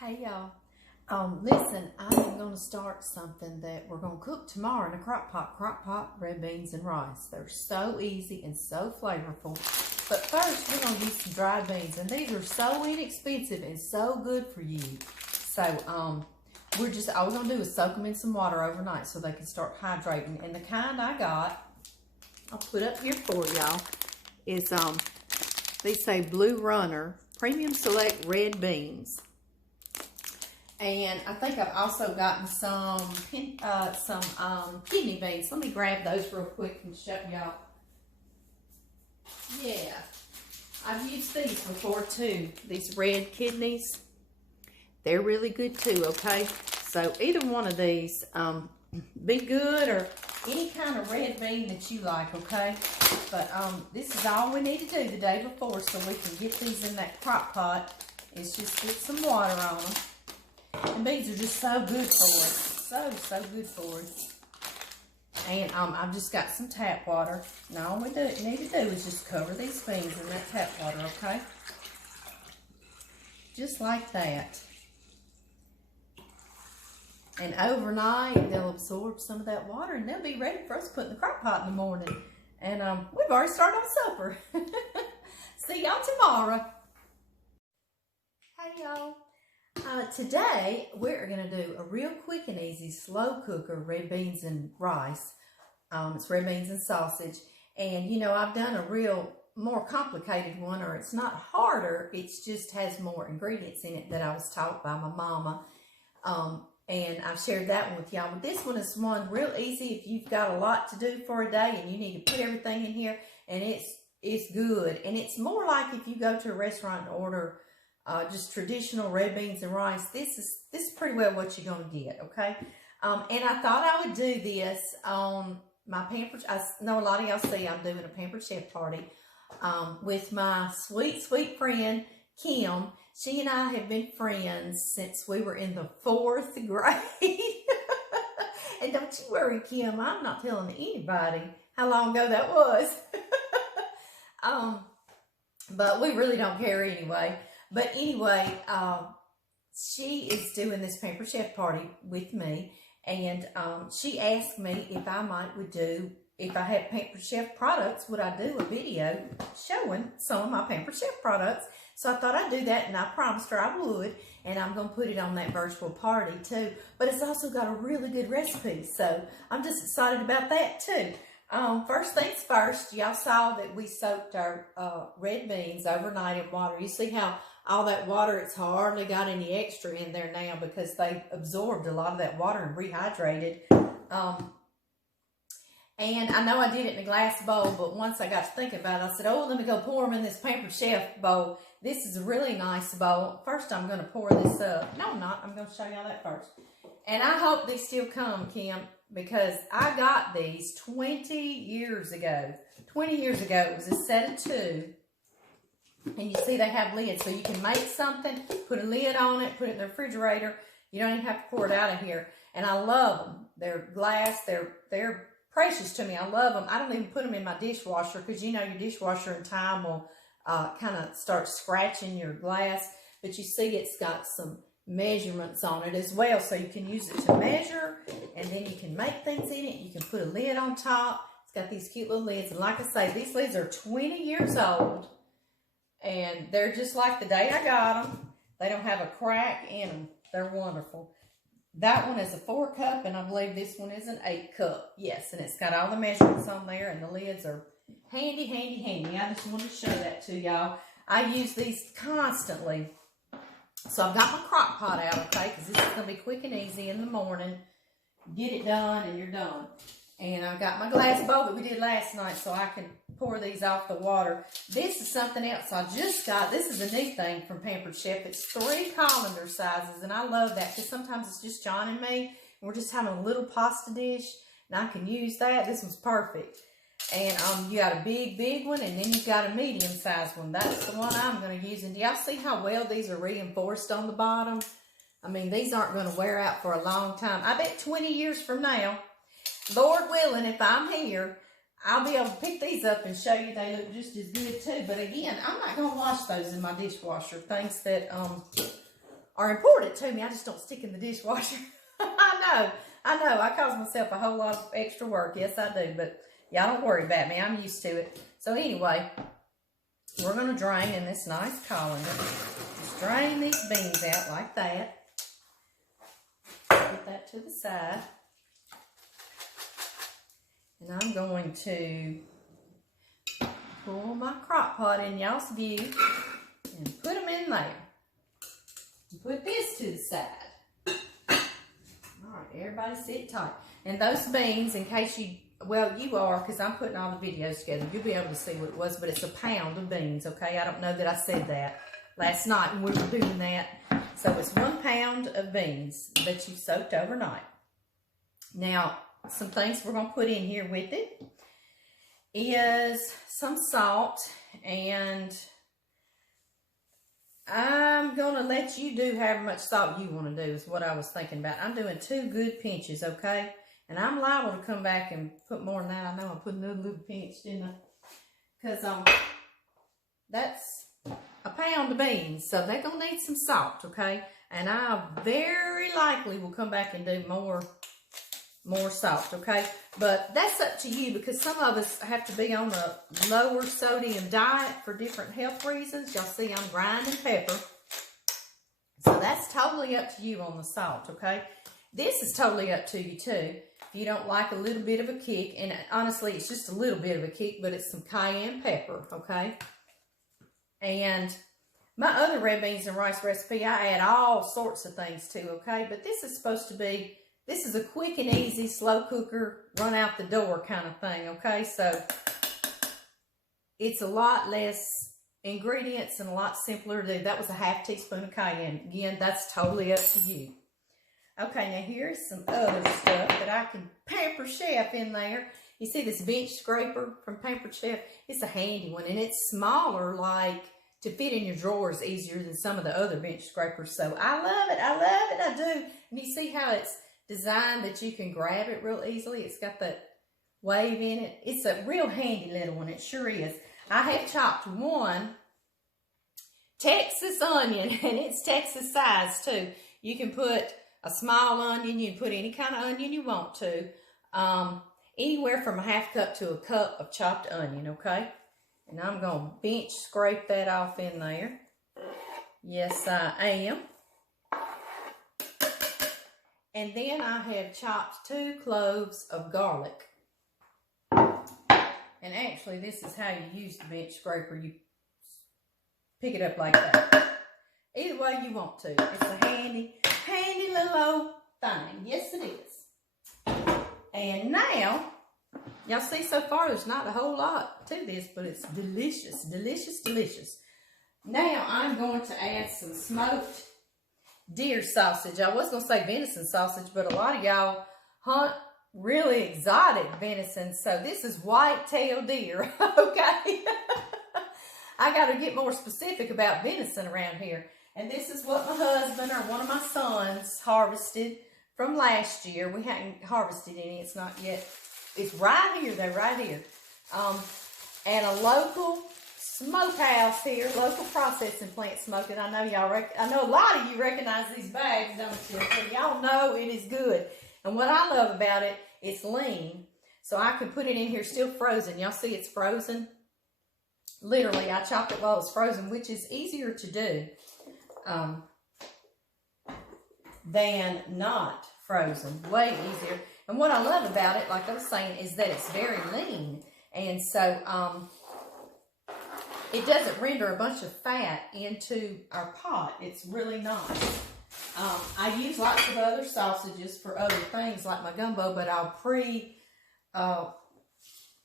Hey y'all, listen, I am going to start something that we're going to cook tomorrow in a crock pot, red beans and rice. They're so easy and so flavorful. But first, we're going to use some dried beans, and these are so inexpensive and so good for you. So, all we're going to do is soak them in some water overnight so they can start hydrating. And the kind I got, I'll put up here for y'all, is, they say Blue Runner Premium Select Red Beans. And I think I've also gotten some kidney beans. Let me grab those real quick and show y'all. Yeah, I've used these before too. These red kidneys, they're really good too. Okay, so either one of these, be good, or any kind of red bean that you like. Okay, but this is all we need to do the day before so we can get these in that crock pot. Is just get some water on them. And beans are just so good for us. So good for us. And I've just got some tap water. Now all we need to do is just cover these beans in that tap water, okay? Just like that. And overnight, they'll absorb some of that water and they'll be ready for us to put in the crock pot in the morning. And we've already started on supper. See y'all tomorrow. Hey y'all. Today, we're going to do a real quick and easy slow cooker, red beans and rice. It's red beans and sausage. And, you know, I've done a real more complicated one, or it's not harder. It just has more ingredients in it that I was taught by my mama. And I've shared that one with y'all. But this one is one real easy if you've got a lot to do for a day and you need to put everything in here. And it's good. And it's more like if you go to a restaurant and order just traditional red beans and rice. This is pretty well what you're going to get, okay? And I thought I would do this on my Pampered. I know a lot of y'all see I'm doing a Pampered Chef party with my sweet friend Kim. She and I have been friends since we were in the 4th grade. And don't you worry, Kim, I'm not telling anybody how long ago that was. But we really don't care anyway. But anyway, she is doing this Pampered Chef party with me, and she asked me if I had Pampered Chef products, would I do a video showing some of my Pampered Chef products? So I thought I'd do that, and I promised her I would, and I'm going to put it on that virtual party too. But it's also got a really good recipe, so I'm just excited about that too. First things first, y'all saw that we soaked our red beans overnight in water. You see how all that water, it's hardly got any extra in there now because they absorbed a lot of that water and rehydrated. And I know I did it in a glass bowl, but once I got to think about it, I said, oh, let me go pour them in this Pampered Chef bowl. This is a really nice bowl. First, I'm going to pour this up. No, I'm not. I'm going to show y'all that first. And I hope these still come, Kim, because I got these 20 years ago. 20 years ago, it was a set of 2. And you see they have lids, so you can make something, put a lid on it, put it in the refrigerator. You don't even have to pour it out of here. And I love them. They're glass. They're precious to me. I love them. I don't even put them in my dishwasher because, you know, your dishwasher in time will kind of start scratching your glass. But you see it's got some measurements on it as well, so you can use it to measure, and then you can make things in it. You can put a lid on top. It's got these cute little lids, and like I say, these lids are 20 years old, and they're just like the day I got them. They don't have a crack in them. They're wonderful. That one is a 4 cup, and I believe this one is an 8 cup. Yes, and it's got all the measurements on there, and the lids are handy. I just wanted to show that to y'all. I use these constantly. So I've got my crock pot out, okay, because this is going to be quick and easy in the morning. Get it done, and you're done. And I've got my glass bowl that we did last night, so I can pour these off the water. This is something else I just got. This is a new thing from Pampered Chef. It's 3 colander sizes, and I love that because sometimes it's just John and me, and we're just having a little pasta dish, and I can use that. This one's perfect. And you got a big one, and then you've got a medium-sized one. That's the one I'm going to use. And do y'all see how well these are reinforced on the bottom? I mean, these aren't going to wear out for a long time. I bet 20 years from now, Lord willing, if I'm here, I'll be able to pick these up and show you they look just as good too. But again, I'm not going to wash those in my dishwasher. Things that or import it to me. I just don't stick in the dishwasher. I know. I cause myself a whole lot of extra work. Yes, I do. But y'all don't worry about me. I'm used to it. So anyway, we're going to drain in this nice colander. Just drain these beans out like that. Put that to the side. And I'm going to pull my crock pot in y'all's view and put them in there. And put this to the side. Alright, everybody sit tight. And those beans, in case you, well, you are, because I'm putting all the videos together, you'll be able to see what it was, but it's a pound of beans, okay? I don't know that I said that last night when we were doing that. So it's 1 pound of beans that you soaked overnight. Now, some things we're going to put in here with it is some salt, and I'm going to let you do however much salt you want to do is what I was thinking about. I'm doing 2 good pinches, okay? And I'm liable to come back and put more than that. I know I put another little pinch, didn't I? Because that's a pound of beans, so they're going to need some salt, okay? And I very likely will come back and do more salt, okay? But that's up to you, because some of us have to be on a lower sodium diet for different health reasons. Y'all see I'm grinding pepper. So that's totally up to you on the salt, okay? This is totally up to you too. If you don't like a little bit of a kick, and honestly it's just a little bit of a kick, but it's some cayenne pepper, okay? And my other red beans and rice recipe, I add all sorts of things to, okay? But this is supposed to be, this is a quick and easy, slow cooker, run out the door kind of thing, okay? So it's a lot less ingredients and a lot simpler to do. That was a ½ teaspoon of cayenne. Again, that's totally up to you. Okay, now here's some other stuff that I can Pamper Chef in there. You see this bench scraper from Pampered Chef? It's a handy one, and it's smaller, like to fit in your drawers easier than some of the other bench scrapers. So I love it, I do. And you see how it's designed that you can grab it real easily? It's got that wave in it. It's a real handy little one, it sure is. I have chopped 1 Texas onion, and it's Texas size too. You can put a small onion, you can put any kind of onion you want to. Anywhere from a ½ cup to a cup of chopped onion, okay? And I'm going to bench scrape that off in there. Yes, I am. And then I have chopped 2 cloves of garlic. And actually, this is how you use the bench scraper. You pick it up like that. Either way you want to. It's a handy little old thing. Yes, it is. And now, y'all see so far there's not a whole lot to this, but it's delicious, delicious, delicious. Now I'm going to add some smoked deer sausage. I was going to say venison sausage, but a lot of y'all hunt really exotic venison, so this is white-tailed deer, okay? I got to get more specific about venison around here. And this is what my husband or one of my sons harvested from last year. We hadn't harvested any. It's not yet. It's right here, though, right here. And a local smokehouse here, local processing plant smoked it. I know y'all. I know a lot of you recognize these bags, don't you? So y'all know it is good. And what I love about it, it's lean. So I can put it in here still frozen. Y'all see it's frozen? Literally, I chopped it while it's frozen, which is easier to do than not frozen. Way easier. And what I love about it, like I was saying, is that it's very lean. And so it doesn't render a bunch of fat into our pot. It's really nice. I use lots of other sausages for other things like my gumbo, but I'll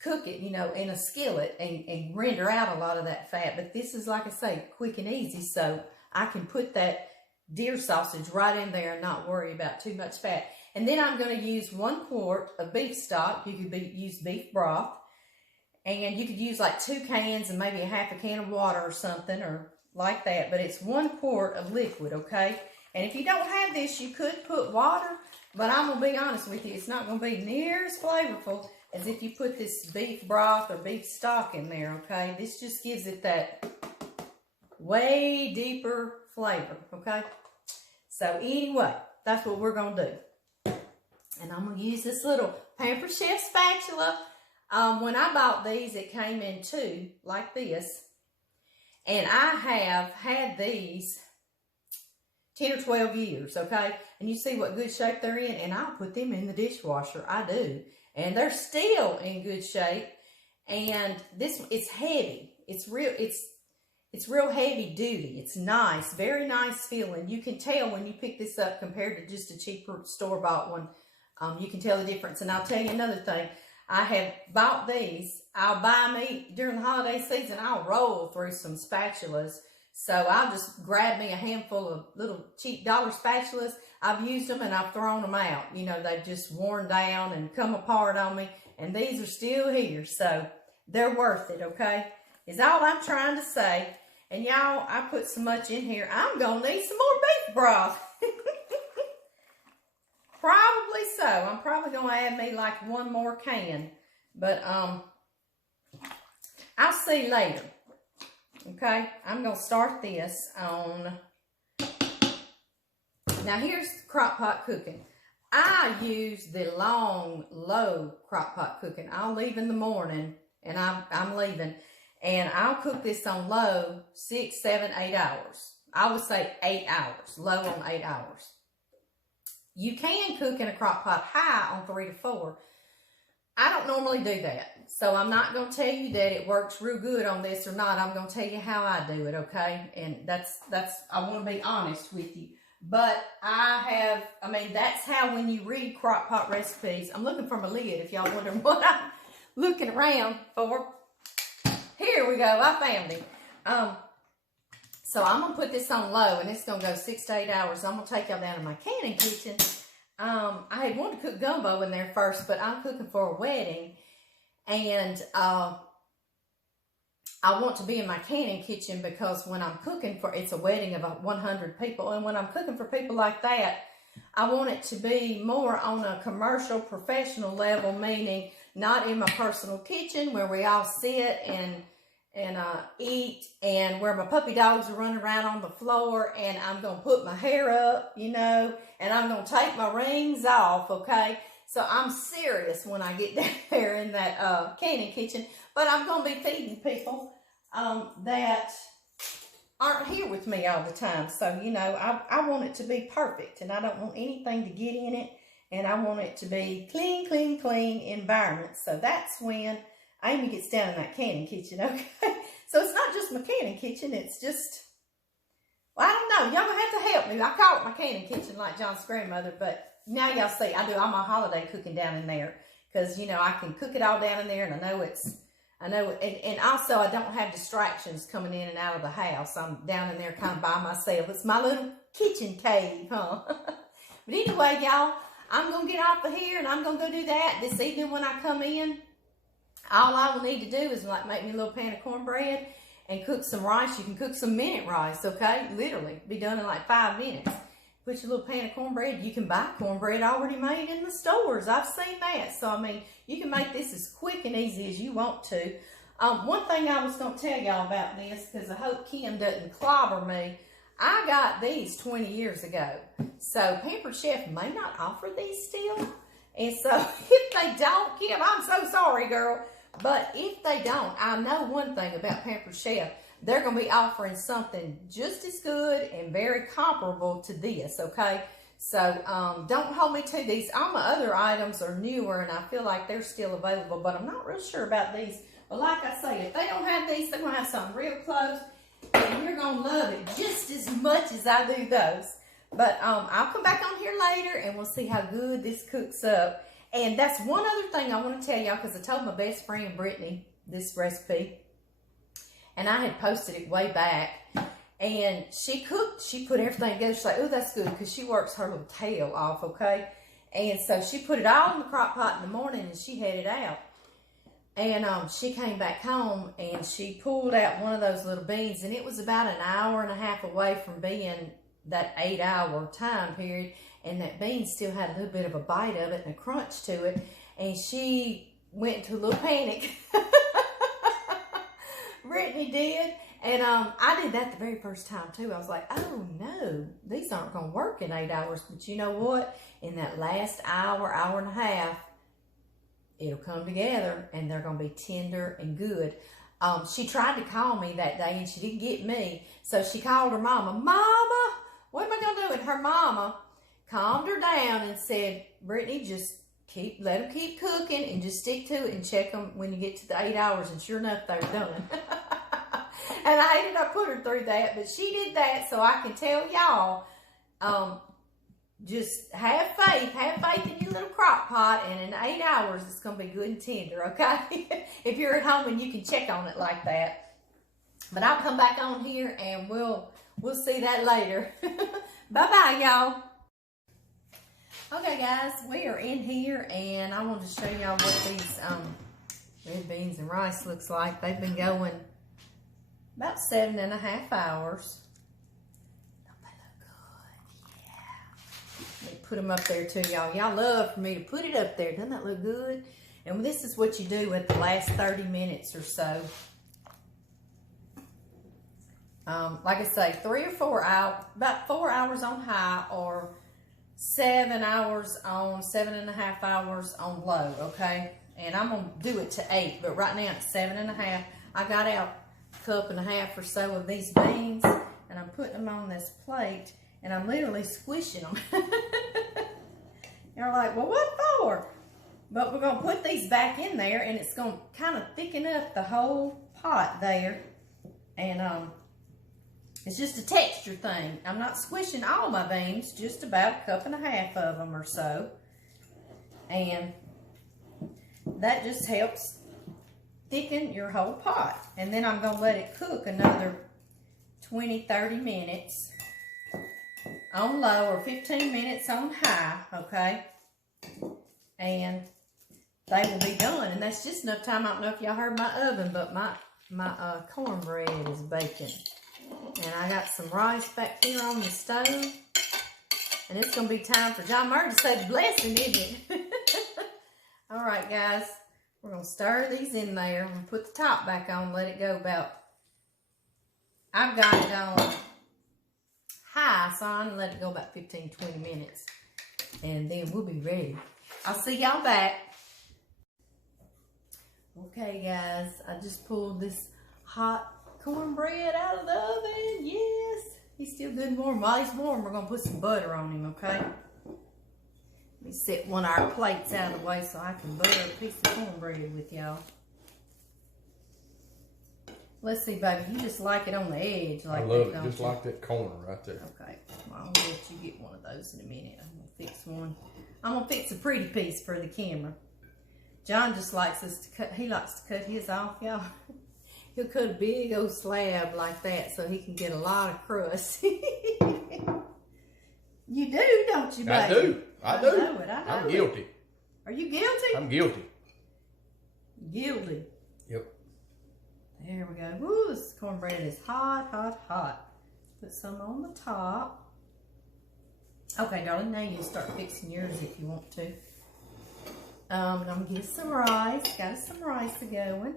cook it, you know, in a skillet and render out a lot of that fat. But this is, like I say, quick and easy, so I can put that deer sausage right in there and not worry about too much fat. And then I'm going to use 1 quart of beef stock. You could use beef broth, and you could use like 2 cans and maybe a ½ a can of water or something, or like that. But it's 1 quart of liquid, okay? And if you don't have this, you could put water, but I'm going to be honest with you, it's not going to be near as flavorful as if you put this beef broth or beef stock in there, okay? This just gives it that way deeper flavor, okay? So anyway, that's what we're going to do. And I'm going to use this little Pampered Chef spatula. When I bought these, it came in two, like this. And I have had these 10 or 12 years, okay? And you see what good shape they're in, and I'll put them in the dishwasher. I do. And they're still in good shape. And it's heavy. It's real heavy duty. It's nice, very nice feeling. You can tell when you pick this up compared to just a cheaper store-bought one. You can tell the difference. And I'll tell you another thing. I have bought these. I'll buy me during the holiday season. I'll roll through some spatulas. So I'll just grab me a handful of little cheap dollar spatulas. I've used them and I've thrown them out. You know, they've just worn down and come apart on me. And these are still here. So they're worth it, okay? Is all I'm trying to say. And y'all, I put so much in here. I'm going to need some more beef broth. Probably so. I'm probably going to add me like one more can. But I'll see later. Okay, I'm going to start this on. Now here's crock pot cooking. I use the long, low crock pot cooking. I'll leave in the morning, and I'm leaving. And I'll cook this on low 6, 7, 8 hours. I would say 8 hours, low on 8 hours. You can cook in a crock pot high on 3 to 4. I don't normally do that. So I'm not going to tell you that it works real good on this or not. I'm going to tell you how I do it, okay? And that's I want to be honest with you. But that's how when you read crock pot recipes, I'm looking for my lid if y'all wondering what I'm looking around for. Here we go. I found him. So I'm going to put this on low, and it's going to go 6 to 8 hours. I'm going to take y'all down to my canning kitchen. I had wanted to cook gumbo in there first, but I'm cooking for a wedding. And I want to be in my canning kitchen because when I'm cooking it's a wedding of 100 people. And when I'm cooking for people like that, I want it to be more on a commercial, professional level, meaning not in my personal kitchen where we all sit and eat, and where my puppy dogs are running around on the floor, and I'm going to put my hair up, you know, and I'm going to take my rings off, okay? So I'm serious when I get down there in that canning kitchen, but I'm going to be feeding people that aren't here with me all the time. So, you know, I want it to be perfect, and I don't want anything to get in it, and I want it to be clean, clean, clean environment. So that's when Amy gets down in that canning kitchen, okay? So it's not just my canning kitchen, it's just, well, I don't know. Y'all gonna have to help me. I call it my canning kitchen like John's grandmother, but now y'all see, I do all my holiday cooking down in there because, you know, I can cook it all down in there, and and also I don't have distractions coming in and out of the house. I'm down in there kind of by myself. It's my little kitchen cave, huh? But anyway, y'all, I'm going to get off of here, and I'm going to go do that this evening when I come in. All I will need to do is like make me a little pan of cornbread and cook some rice. You can cook some minute rice, okay? Literally, be done in like 5 minutes. Put your little pan of cornbread. You can buy cornbread already made in the stores. I've seen that. So, I mean, you can make this as quick and easy as you want to. One thing I was going to tell y'all about this, because I hope Kim doesn't clobber me. I got these 20 years ago. So, Pampered Chef may not offer these still. And so, if they don't, Kim, I'm so sorry, girl. But if they don't, I know one thing about Pampered Chef. They're going to be offering something just as good and very comparable to this, okay? So, don't hold me to these. All my other items are newer, and I feel like they're still available, but I'm not real sure about these. But like I say, if they don't have these, they're going to have something real close, and you're going to love it just as much as I do those. But I'll come back on here later, and we'll see how good this cooks up. And that's one other thing I want to tell y'all, because I told my best friend, Brittany, this recipe. And I had posted it way back. And she put everything together. She's like, oh, that's good, because she works her little tail off, okay? And so she put it all in the crock pot in the morning, and she had it out. And she came back home, and she pulled out one of those little beans, and it was about an hour and a half away from being that 8-hour time period. And that bean still had a little bit of a bite of it and a crunch to it. And she went into a little panic. Brittany did. And I did that the very first time too. I was like, oh no, these aren't going to work in 8 hours. But you know what? In that last hour, hour and a half, it'll come together and they're going to be tender and good. She tried to call me that day and she didn't get me. So she called her mama. Mama, what am I going to do? And her mama calmed her down and said, Brittany, just let them keep cooking and just stick to it and check them when you get to the 8 hours. And sure enough, they were done. And I hated I put her through that, but she did that, so I can tell y'all, just have faith in your little crock pot, and in 8 hours, it's going to be good and tender, okay? If you're at home and you can check on it like that. But I'll come back on here, and we'll see that later. Bye-bye, y'all. Okay, guys, we are in here, and I wanted to show y'all what these red beans and rice looks like. They've been going about 7.5 hours. Don't they look good? Yeah. Let me put them up there too, y'all. Y'all love for me to put it up there. Doesn't that look good? And this is what you do with the last 30 minutes or so. Like I say, 3 or 4 hours, about 4 hours on high, or 7 hours on, 7.5 hours on low, okay? And I'm gonna do it to 8, but right now it's 7.5. I got out 1.5 cups or so of these beans, and I'm putting them on this plate, and I'm literally squishing them. You're like, well, what for? But we're going to put these back in there, and it's going to kind of thicken up the whole pot there. And it's just a texture thing. I'm not squishing all my beans, just about 1.5 cups of them or so. And that just helps thicken your whole pot. And then I'm going to let it cook another 20-30 minutes on low, or 15 minutes on high, okay? And they will be done. And that's just enough time. I don't know if y'all heard my oven, but my cornbread is baking. And I got some rice back here on the stove. And it's going to be time for John Murray to say the blessing, isn't it? All right, guys. We're going to stir these in there. I'm going to put the top back on, let it go about, I've got it on high, so I'm going to let it go about 15-20 minutes. And then we'll be ready. I'll see y'all back. Okay, guys. I just pulled this hot cornbread out of the oven. Yes. He's still good and warm. While he's warm, we're going to put some butter on him, okay? Let me set one of our plates out of the way so I can butter a piece of cornbread with y'all. Let's see, baby. You just like it on the edge. Like I love it. Just like that corner right there. Okay. Well, I'll let you get one of those in a minute. I'm going to fix one. I'm going to fix a pretty piece for the camera. John just likes us to cut. He likes to cut his off, y'all. He'll cut a big old slab like that so he can get a lot of crust. You do, don't you, baby? I do. I do. Know it. I know I'm guilty. Are you guilty? I'm guilty. Guilty. Yep. There we go. Woo, this cornbread is hot, hot, hot. Put some on the top. Okay, darling, now you can start fixing yours if you want to. I'm going to get some rice. Got us some rice going.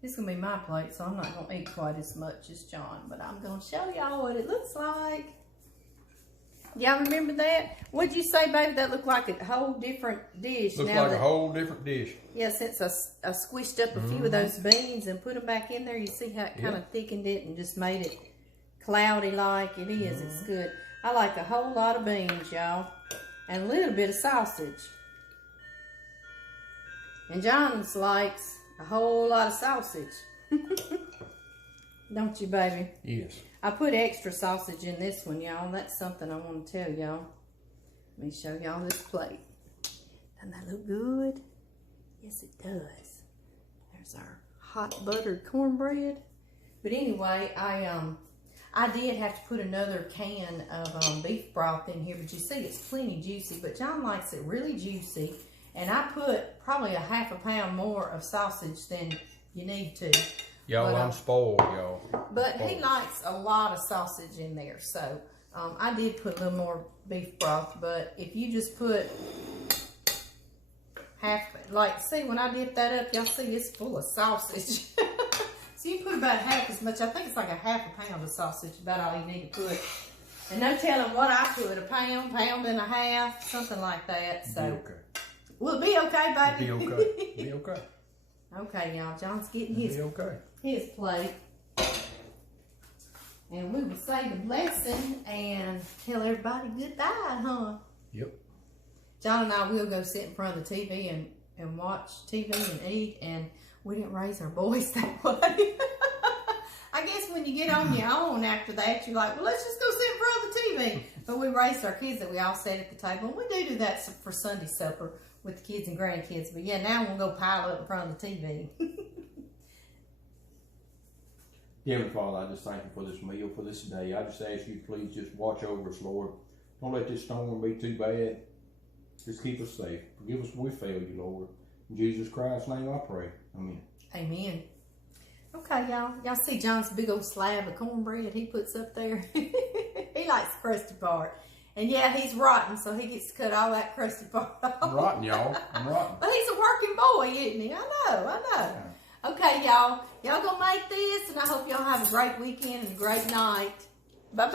This is going to be my plate, so I'm not going to eat quite as much as John. But I'm going to show y'all what it looks like. Y'all remember that? What'd you say, baby? That looked like a whole different dish. Looks like a whole different dish. Yeah, since I squished up a few of those beans and put them back in there, you see how it kind of thickened it and just made it cloudy like it is. It's good. I like a whole lot of beans, y'all. And a little bit of sausage. And John likes a whole lot of sausage. Don't you, baby? Yes. I put extra sausage in this one, y'all. That's something I want to tell y'all. Let me show y'all this plate. Doesn't that look good? Yes, it does. There's our hot buttered cornbread. But anyway, I did have to put another can of beef broth in here. But you see, it's plenty juicy. But John likes it really juicy. And I put probably a ½ pound more of sausage than you need to. Y'all, I'm spoiled, y'all. But he likes a lot of sausage in there. So I did put a little more beef broth. But if you just put like, see, when I dip that up, y'all see it's full of sausage. So you put about half as much. I think it's like a half a pound of sausage, about all you need to put. And no telling what I put, a pound, pound and a half, something like that. So, Be okay. will it be okay, baby? Be okay. Be okay. Okay, y'all. John's getting Be okay. his plate. And we will say the blessing and tell everybody goodbye, huh? Yep. John and I will go sit in front of the TV and watch TV and eat, and we didn't raise our boys that way. I guess when you get on your own after that, you're like, well, let's just go sit in front of the TV. But we raised our kids that we all sat at the table. And we do that for Sunday supper with the kids and grandkids. But yeah, now we'll go pile up in front of the TV. Heavenly Father, I just thank you for this meal, for this day. I just ask you to please just watch over us, Lord. Don't let this storm be too bad. Just keep us safe. Forgive us when we fail you, Lord. In Jesus Christ's name I pray. Amen. Amen. Okay, y'all. Y'all see John's big old slab of cornbread he puts up there? He likes the crusty part. And yeah, he's rotten, so he gets to cut all that crusty part off. I'm rotten, y'all. I'm rotten. But he's a working boy, isn't he? I know. Okay, y'all. Y'all gonna make this, and I hope y'all have a great weekend and a great night. Bye-bye.